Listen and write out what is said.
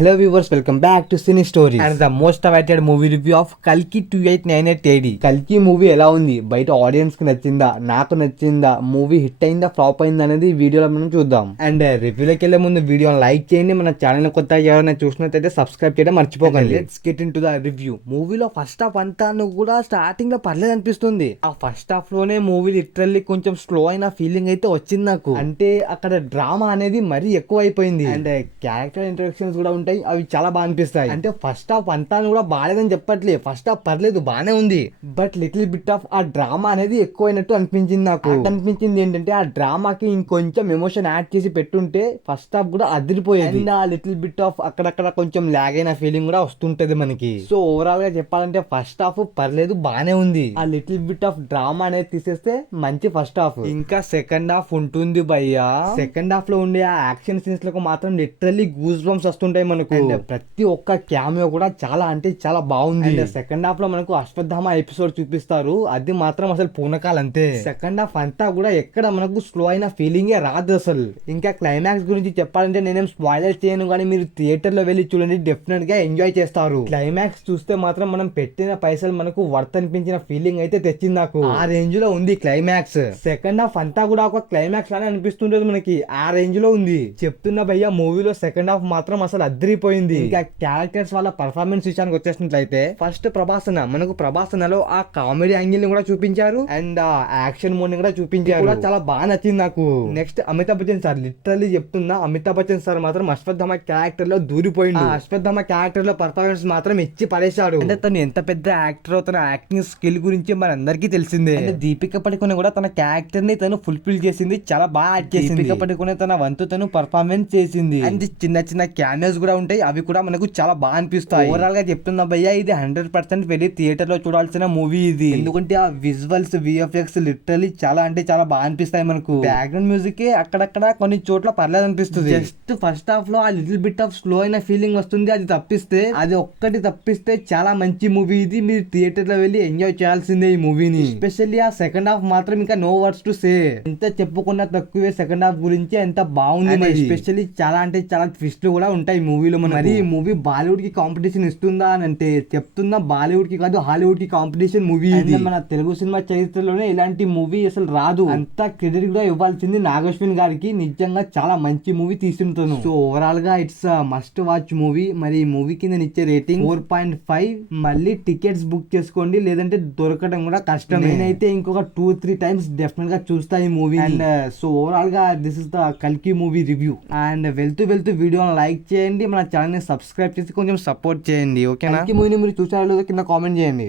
Hello viewers, welcome back to Cine Stories and the most awaited movie review of Kalki 2898 AD. కల్కి movie ఎలా ఉంది, బయట audience కి నచ్చిందా, నాకు నచ్చిందా, మూవీ హిట్ అయిందా ఫ్లాప్ అయిందా అనేది వీడియోలో మనం చూద్దాం. అండ్ రివ్యూలోకి వెళ్ళే ముందు వీడియోని లైక్ చేయండి, మన ఛానల్ కొత్తగా ఎవరైనా చూసినట్లయితే సబ్స్క్రైబ్ చేయడం మర్చిపోకండి. Let's get into the review. మూవీలో ఫస్ట్ హాఫ్ అంతా కూడా స్టార్టింగ్ లో పర్లేదు అనిపిస్తుంది. ఆ ఫస్ట్ హాఫ్ లోనే మూవీ లిటరల్లీ కొంచెం స్లో అయిన ఫీలింగ్ అయితే వచ్చింది నాకు. అంటే అక్కడ డ్రామా అనేది మరీ ఎక్కువ అయిపోయింది. అండ్ క్యారెక్టర్ ఇంట్రడక్షన్స్ కూడా ఉంటాయి, అవి చాలా బాగా అనిపిస్తాయి. అంటే ఫస్ట్ హాఫ్ అంతా కూడా బాగాలేదని చెప్పట్లే, ఫస్ట్ హాఫ్ పర్లేదు బానే ఉంది, బట్ లిటిల్ బిట్ ఆఫ్ ఆ డ్రామా అనేది ఎక్కువైనట్టు అనిపించింది నాకు. అనిపించింది ఏంటంటే ఆ డ్రామాకి ఇంకొంచెం ఎమోషన్ యాడ్ చేసి పెట్టుంటే ఫస్ట్ హాఫ్ కూడా అదిరిపోయేది. ఆ లిటిల్ బిట్ ఆఫ్ అక్కడక్కడ కొంచెం లాగ్ అయిన ఫీలింగ్ కూడా వస్తుంటది మనకి. సో ఓవరాల్ గా చెప్పాలంటే ఫస్ట్ హాఫ్ పర్లేదు బానే ఉంది. ఆ లిటిల్ బిట్ ఆఫ్ డ్రామా అనేది తీసేస్తే మంచి ఫస్ట్ హాఫ్. ఇంకా సెకండ్ హాఫ్ ఉంటుంది భయ్యా. సెకండ్ హాఫ్ లో ఉండే ఆ యాక్షన్ సీన్స్ లకు మాత్రం లిటరల్లీ గూస్ బంప్స్ వస్తుంటాయి మనకు. ప్రతి ఒక్క క్యామియో కూడా చాలా అంటే చాలా బాగుంది. సెకండ్ హాఫ్ లో మనకు అశ్వత్థామ ఎపిసోడ్ చూపిస్తారు, అది మాత్రం అసలు పూనకాలు అంతే. సెకండ్ హాఫ్ అంతా కూడా ఎక్కడ మనకు స్లో అయిన ఫీలింగే రాదు అసలు. ఇంకా క్లైమాక్స్ గురించి చెప్పాలంటే నేనేం స్పాయిలర్ చేయను, కానీ మీరు థియేటర్ లో వెళ్ళి చూడండి, డెఫినెట్ గా ఎంజాయ్ చేస్తారు. క్లైమాక్స్ చూస్తే మాత్రం మనం పెట్టిన పైసలు మనకు వర్త్ అనిపించిన ఫీలింగ్ అయితే తెచ్చింది నాకు. ఆ రేంజ్ లో ఉంది క్లైమాక్స్. సెకండ్ హాఫ్ అంతా కూడా ఒక క్లైమాక్స్ లానే అనిపిస్తుంటది మనకి, ఆ రేంజ్ లో ఉంది. చెప్తున్నా భయ్యా, మూవీలో సెకండ్ హాఫ్ మాత్రం అసలు అద్దరిపోయింది. ఇంకా క్యారెక్టర్స్ వాళ్ళ పర్ఫార్మెన్స్ విషయానికి వచ్చేసినట్లయితే ఫస్ట్ ప్రభాసన, మనకు ప్రభాసనలో ఆ కామెడీ యాంగిల్ ని కూడా చూపించారు, అండ్ ఆ యాక్షన్ మోడ్ ని కూడా చూపించారు, కూడా చాలా బాగా నచ్చింది నాకు. Next Amitabh Bachchan sir, literally చెప్తున్నా, అమితాబ్ బచ్చన్ సార్ మాత్రం అశ్వత్థామ క్యారెక్టర్ లో దూరిపోయింది. అశ్వత్థామ క్యారెక్టర్ లో పర్ఫార్మెన్స్ మాత్రం ఇచ్చి పడేశాడు. అంటే తను ఎంత పెద్ద యాక్టర్, తన యాక్టింగ్ స్కిల్ గురించి మన అందరికీ తెలిసిందే. అంటే దీపిక పడుకునే కూడా తన క్యారెక్టర్ ని తను ఫుల్ఫిల్ చేసింది, చాలా బాగా యాక్ట్ చేసింది. దీపిక పడుకునే తన వంతు తను పర్ఫార్మెన్స్ చేసింది. అండ్ చిన్న చిన్న క్యామియోస్ కూడా ఉంటాయి, అవి కూడా మనకు చాలా బాగా అనిపిస్తాయి. ఓవరాల్ గా చెప్తున్నా భయ్యా, ఇది 100% వెళ్ళి థియేటర్ లో చూడాల్సిన మూవీ ఇది. ఎందుకంటే ఆ విజువల్స్, విఎఫ్ఎక్స్ లిటరల్లీ చాలా అంటే చాలా బాగా అనిపిస్తాయి మనకు. బ్యాక్గ్రౌండ్ మ్యూజిక్ అక్కడక్కడ కొన్ని చోట్ల పర్లేదు అనిపిస్తుంది. జస్ట్ ఫస్ట్ హాఫ్ లో ఆ లిటిల్ బిట్ ఆఫ్ స్లో అయిన ఫీలింగ్ వస్తుంది, అది ఒక్కటి తప్పిస్తే చాలా మంచి మూవీ ఇది. మీరు థియేటర్ లో వెళ్ళి ఎంజాయ్ చేయాల్సిందే ఈ మూవీని. ఎస్పెషల్లీ ఆ సెకండ్ హాఫ్ మాత్రం ఇంకా నో వర్డ్స్ టు సే. ఎంత చెప్పుకున్నా తక్కువే సెకండ్ హాఫ్ గురించి, ఎంత బాగుంది. ఎస్పెషల్లీ చాలా అంటే చాలా ట్విస్ట్లు కూడా ఉంటాయి మూవీలో. మరి ఈ మూవీ బాలీవుడ్ కి కాంపిటీషన్ ఇస్తుందా అని అంటే చెప్తున్నా, బాలీవుడ్ కి కాదు హాలీవుడ్ కి కాంపిటీషన్ మూవీ ఇది. మన తెలుగు సినిమా చరిత్రలోనే ఇలాంటి మూవీ అసలు రాదు. అంతా క్రెడిట్ కూడా ఇవ్వాల్సింది నాగశ్విన్ గారికి. నిజంగా చాలా మంచి మూవీ తీసుకుంటాను. సో ఓవరాల్ గా ఇట్స్ మస్ట్ వాచ్ మూవీ. మరి ఈ మూవీ కింద ఇచ్చే రేటింగ్ 4.5. మళ్ళీ టికెట్స్ బుక్ చేసుకోండి, లేదంటే దొరకడం కూడా కష్టం. నేనైతే ఇంకొక 2-3 టైమ్స్ డెఫినెట్ గా చూస్తా ఈ మూవీ. అండ్ సో ఓవరాల్ గా దిస్ ఇస్ ద కల్కి మూవీ రివ్యూ. అండ్ వెళ్తూ వీడియోని లైక్ చేయండి, మన ఛానల్ ని సబ్స్క్రైబ్ చేసి కొంచెం సపోర్ట్ చేయండి, ఓకేనా? కల్కి మూవీని మీరు చూసారో లేదో కింద కామెంట్ చేయండి.